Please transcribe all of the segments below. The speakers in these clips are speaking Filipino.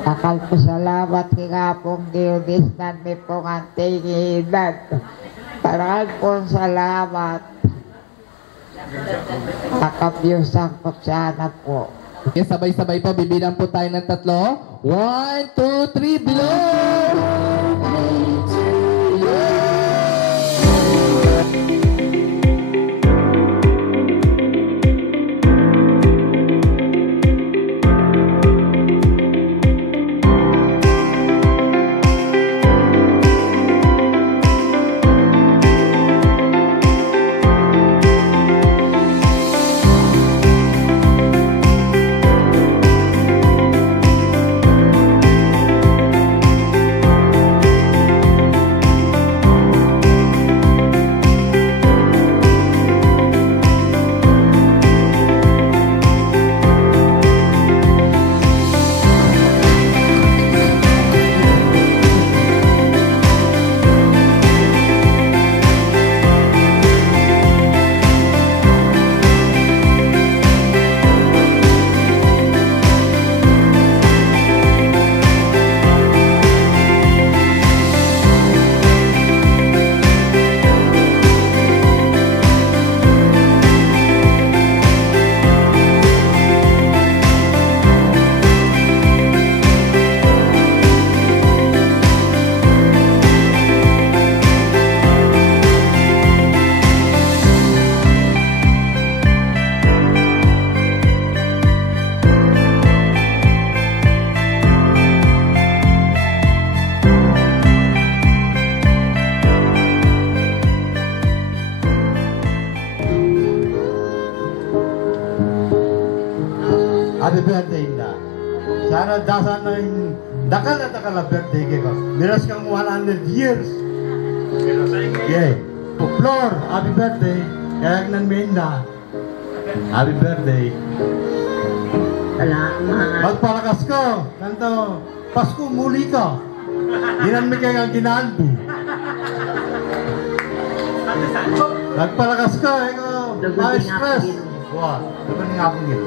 Dakal po salamat kaya pong Diyos nandi pong antinginan. Dakal po salamat. Nakapiyusang po sana po. Okay, sabay-sabay po, bibilang po tayo ng 3. 1, 2, 3, below! Happy birthday na. Sana dasan na yung dakal na birthday ko. Miras kang 100 years. Yeah. Flor, happy birthday. Kaya nan Minda. Happy birthday. Salamat. Magpalakas ko. Kanto, Pasko muli ka. Dinan mi kaya ang ginalbo. Nagpalakas ka. May stress. Wow. Dapat nga po yun.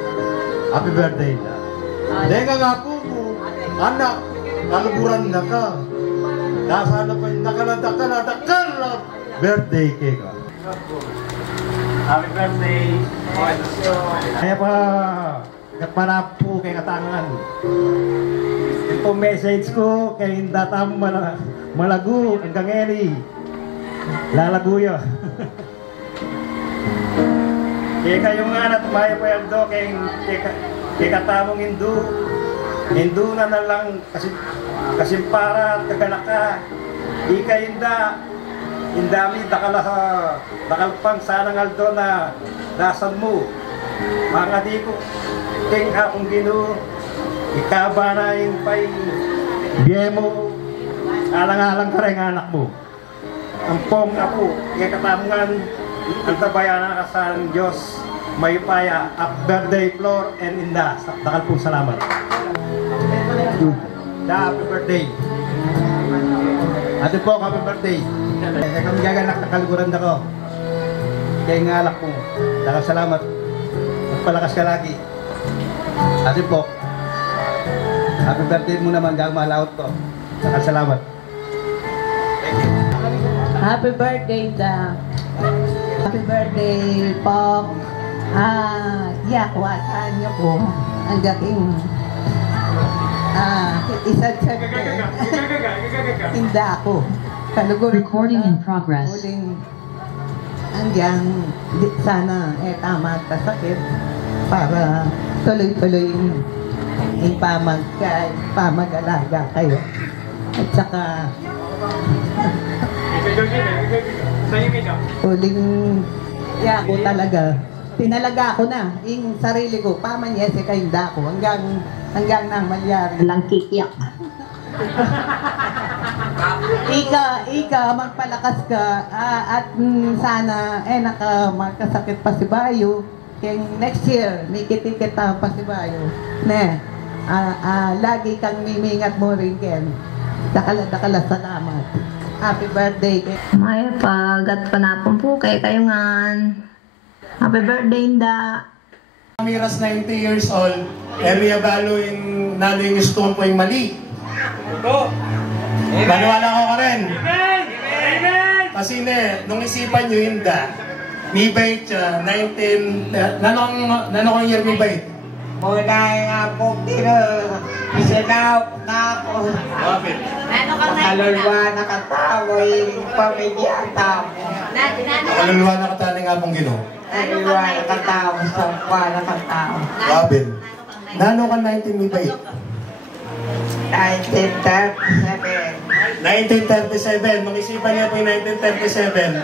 Happy birthday na. Dahil nga po mo, anak, kaluburan na ka. Dasana pa yung dakal na birthday cake ka. Happy birthday! Kaya pa, katpana po kay katangan. Ito message ko kay datam malago hanggang eri. Lalaguyo. Kaya kayong anak maya po yan do, kaya katamong Hindu na lang kasimpara at kaganaka. Ika indami dakalpang sanang aldo na dasan mo. Mga di ko, king akong gino, ikaba na yung pay, biye mo, alang-alang ka rin anak mo. Ang pong ako, kaya katamungan, ang tabayan na sa Diyos, may paya, happy birthday, Flor and Inda. Dakal pong salamat. Happy birthday. Ate po, happy birthday. Kaya kami gaganak na kaliguran ko. Kaya ngalak po. Dakal salamat. Magpalakas ka lagi. Ate po, happy birthday mo naman, gawang malaot ko. Dakal salamat. Thank you. Happy birthday, Da. Happy birthday, Pop. Yakwatan niyo po. Ang dating isang hindi ako. Recording in progress. Muling hanggang sana tama at kasakit para tuloy-tuloy yung pamag-alaga kayo. At saka huling ako talaga. Tinalaga ko na yung sarili ko. Pamanyese kayong dako. Hanggang nang malyari. Lang kikiyak. Ika, magpalakas ka. At sana, magkasakit pa si Bayo. Kaya next year, may kitikita pa si Bayo. Lagi kang mimingat mo rin, Ken. Dakala, salamat. Happy birthday. May pagat panapon po kayo ngan. Happy birthday, Inda. Miras 90 years old, Emi Abalo yung nanay yung stone po yung mali. Maniwala ko ka rin. Kasi nung isipan nyo hinda, may bait siya, 19, nanong year may bait? Muna nga po, sinawap na ako. Bakit? Nakalulwa na katawa yung pamilya ang tao. Nakaluluwa na katali nga pong Ginoo. Nakalulwa na katawa, sopwa na katawa. Babel. Nano ka 19 may bait? 1937. 1937. Mag-isipan niya po yung 1937.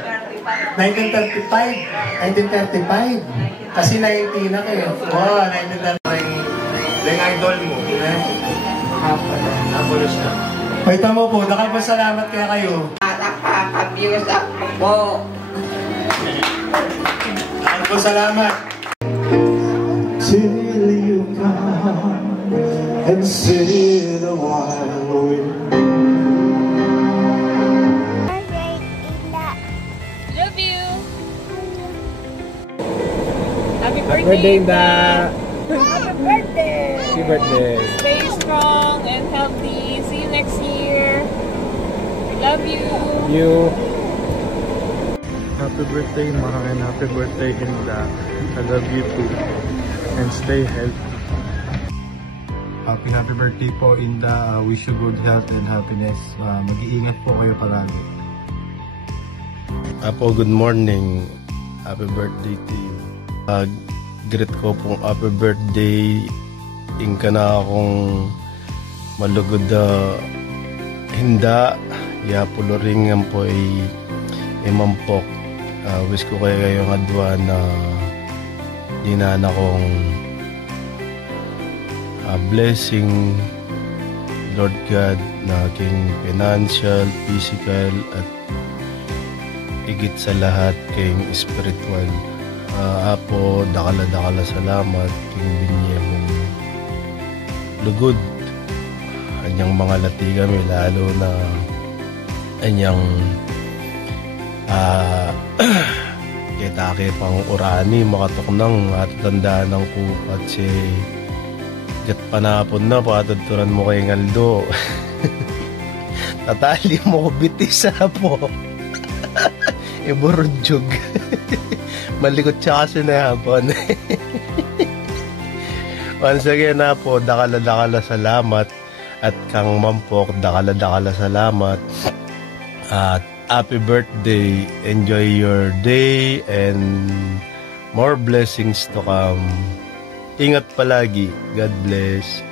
1935. Kasi 19 na kayo. Wow, 1935. Yung idol mo. Napolos na. Paita mo po, nakapasalamat kaya kayo. Nakaka-abuse ako po. Nakapasalamat. Till you come and sit a while with me. Love you. Happy birthday, Inda. Happy birthday. Happy birthday. Stay strong and healthy. See you next year. Love you. Happy birthday, Ma, and happy birthday, Inda. I love you too. And stay healthy. Happy birthday po, Inda. Wish you good health and happiness. Mag-iingat po kayo palagi. Apo, good morning. Happy birthday to you. Greet ko pong happy birthday. Ingka na akong malugod hinda. Yapuluringan po ay imampok. Wish ko kayo kayong adwa na dinan akong blessing, Lord God, na aking financial, physical, at higit sa lahat kayong spiritual. Apo, dakala salamat king binye mong lugod. Anyang mga lati kami, lalo na anyang kitake pang urani, makatuknang at tandaan ng kupat si gat panapon na, patadturan mo kay Ngaldo. Tatali mo ko bitis po. Iburudjog. Malikot siya kasi na hapon. Once again na po, dakala salamat. At kang mampok, dakala salamat. At happy birthday. Enjoy your day and more blessings to come. Ingat palagi. God bless.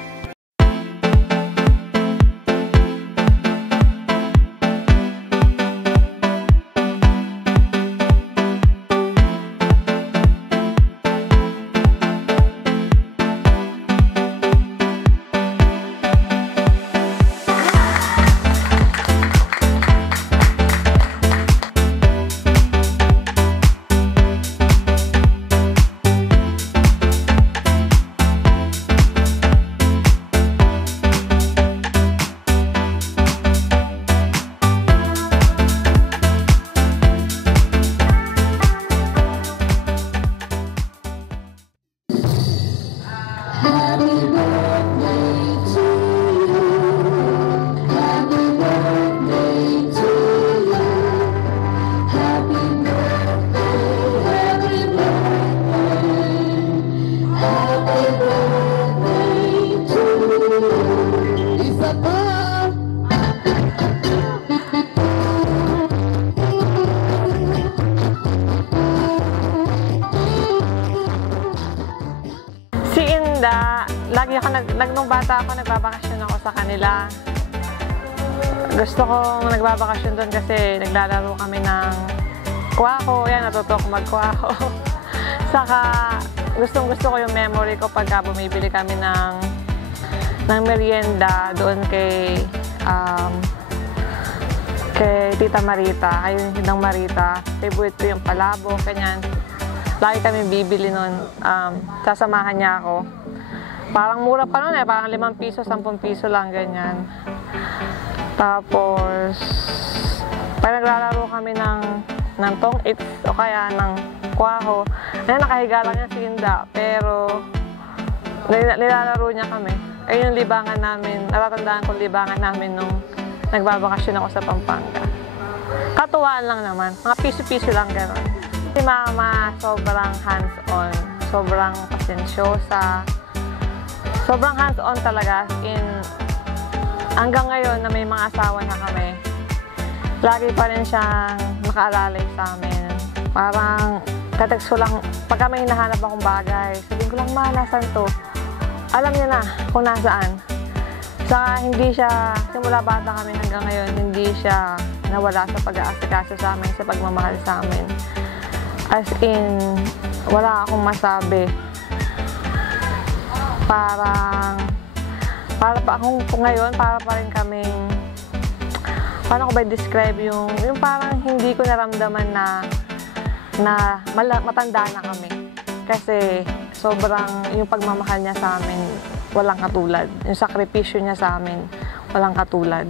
Lagi ako nung bata ako, nagbabakasyon ako sa kanila. Gusto kong nagbabakasyon doon kasi naglalaro kami ng kwako. Yan, natuto ako magkwako. Saka gustong-gusto ko yung memory ko pagka bumibili kami ng merienda doon kay Tita Marita. Ayun, ng Marita. Favorite ko yung palabok, kanyan. Lagi kami bibili nun. Sasamahan niya ako. Parang mura pa nun parang 5 piso, 10 piso lang, ganyan. Tapos, pag naglalaro kami ng ng tong its o kaya ng kwaho. Ayan, nakahiga lang yan si Inda, pero nilalaro niya kami. Ayun yung libangan namin, natatandaan ko libangan namin nung nagbabakasyon ako sa Pampanga. Katuwaan lang naman, mga piso-piso lang gano'n. Si Mama sobrang hands-on, sobrang pasensyosa, sobrang hands-on talaga. Hanggang ngayon na may mga asawa na kami, lagi pa rin siyang nakaalalay sa amin. Parang katext ko lang, pagka may hinahanap akong bagay, sabihin ko lang, Ma, nasan to? Alam niya na kung nasaan. Saka hindi siya, simula bata kami hanggang ngayon, hindi siya nawala sa pag-aasikaso sa amin, sa pagmamahal sa amin. As in, wala akong masabi. Para pa akong ngayon, para pa rin kaming, paano ko ba describe yung parang hindi ko naramdaman na matanda na kami. Kasi sobrang yung pagmamahal niya sa amin, walang katulad. Yung sakripisyo niya sa amin, walang katulad.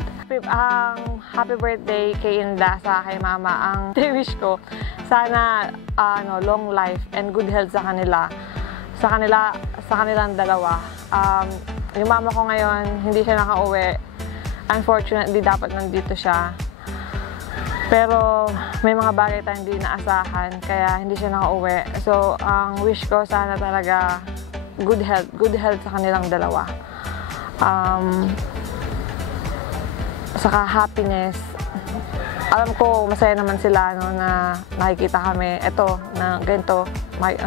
Happy birthday kay Inda, sa kay Mama. Ang wish ko, sana long life and good health sa kanilang dalawa. Yung mama ko ngayon, hindi siya nakauwi. Unfortunately, dapat nandito siya. Pero may mga bagay tayong hindi naasahan, kaya hindi siya nakauwi. So, ang wish ko sana talaga good health sa kanilang dalawa. Saka happiness. Alam ko, masaya naman sila na nakikita kami. Ito, na ganito,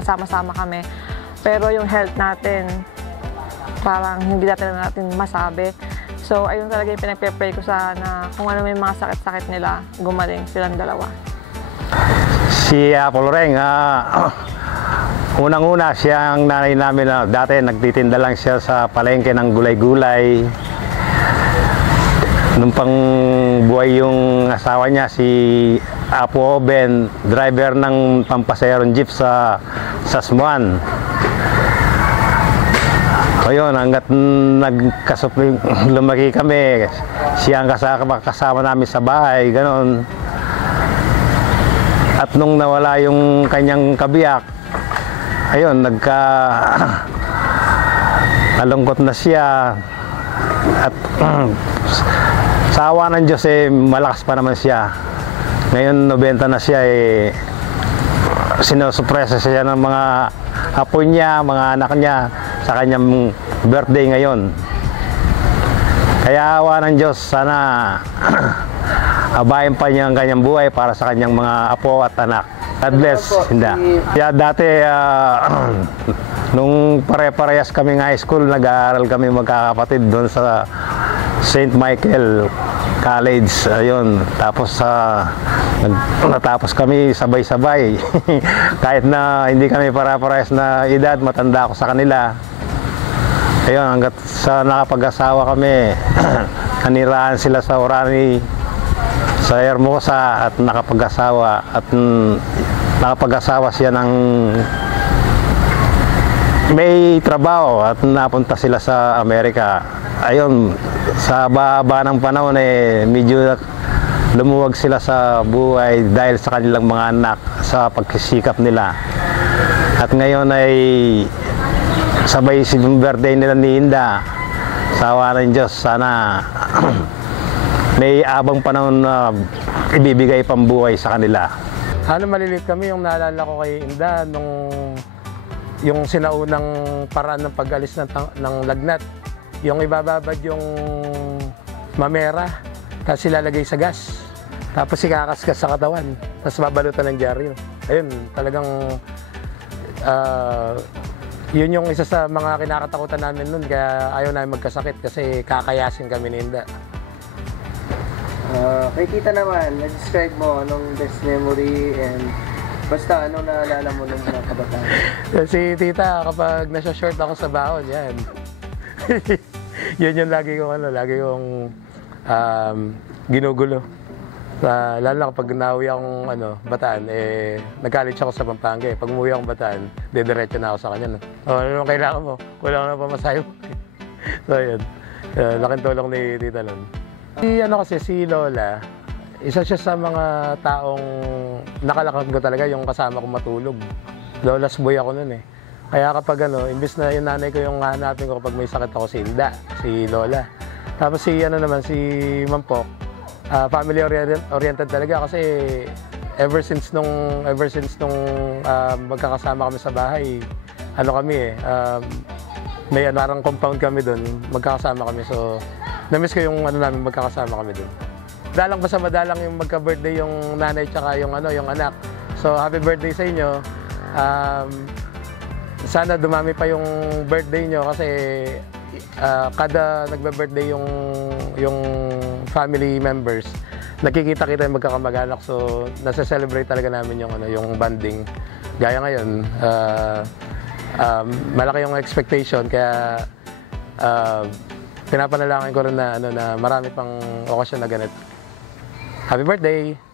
sama-sama kami. Pero yung health natin, parang hindi natin masabi. So, ayun talaga yung pinagpe-pray ko sana kung ano may mga sakit-sakit nila, gumaling silang dalawa. Si Poloreng, unang-una siya ang nanay namin na dati nagtitinda lang siya sa palengke ng gulay-gulay. Nung pang buhay yung asawa niya, si Apo Ben, driver ng pampasayaron jeep sa Sasmuan. Ayun, hanggat lumaki kami, siya ang kasama namin sa bahay, gano'n. At nung nawala yung kanyang kabiyak, ayun, nalungkot na siya. At sa awa ng Diyos, malakas pa naman siya. Ngayon, 90 na siya, sinusupresa siya ng mga apo niya, mga anak niya, sa kanyang birthday ngayon. Kaya awa ng Diyos, sana abayin pa niya ang kanyang buhay para sa kanyang mga apo at anak. God bless. Kaya dati, nung pare-parehas kaming high school, nag-aaral kami magkakapatid doon sa St. Michael College. Ayun, tapos natapos kami sabay-sabay. Kahit na hindi kami para-parehas na edad, matanda ako sa kanila. Ayun, hanggat sa nakapag-asawa kami, kanirahan sila sa Orani, sa Hermosa, at nakapag-asawa siya ng may trabaho at napunta sila sa Amerika. Ayun, sa baba ng panahon medyo lumuwag sila sa buhay dahil sa kanilang mga anak, sa pagsisikap nila. At ngayon ay sabay si birthday nila ni Inda. Sa awa ng Diyos, sana may abang panahon na ibibigay pang buhay sa kanila. Maliliit kami, yung naalala ko kay Inda nung yung sinaunang paraan ng pag-alis ng lagnat. Yung ibababad yung mamera, tapos ilalagay sa gas, tapos ikakaskas sa katawan, tapos babalutan ng dyaryo. Ayun, talagang yun yung isa sa mga kinakatakutan namin nun, kaya ayaw namin magkasakit kasi kakayasin kami ni Inda. Kay Tita naman, na-describe mo anong best memory and basta anong naalala mo nung mga kabataan? Si Tita, kapag nasa-short ako sa baon, yan. Yun yung lagi kong ginugulo. Lalo na kapag nauwi akong Bataan, nag-college ako sa Pampanga. Pag umuwi akong Bataan, diretso na ako sa kanya. Ano kailangan mo? Kulang na pamasahe mo. So yun, laking tulong ni Tita nun. Si Lola, isa siya sa mga taong nakalakad ko talaga yung kasama kong matulog. Lola's boy ako nun eh. Kaya kapag imbes na yung nanay ko yung hanapin ko kapag may sakit ako, si Inda, si Lola. Tapos si Mampok, family oriented talaga kasi ever since nung magkakasama kami sa bahay, may parang compound kami doon, magkakasama kami. So, na-miss ko yung namin magkakasama kami doon. Dalang pa sa madalang yung magka-birthday yung nanay tsaka yung anak. So, happy birthday sa inyo. Sana dumami pa yung birthday nyo kasi kada nagbe-birthday yung family members, nakikita kita yung magkakamag-anak. So, nasa-celebrate talaga namin yung bonding. Gaya ngayon, malaki yung expectation kaya pinapanalangin ko rin na marami pang okasyon na ganito. Happy birthday!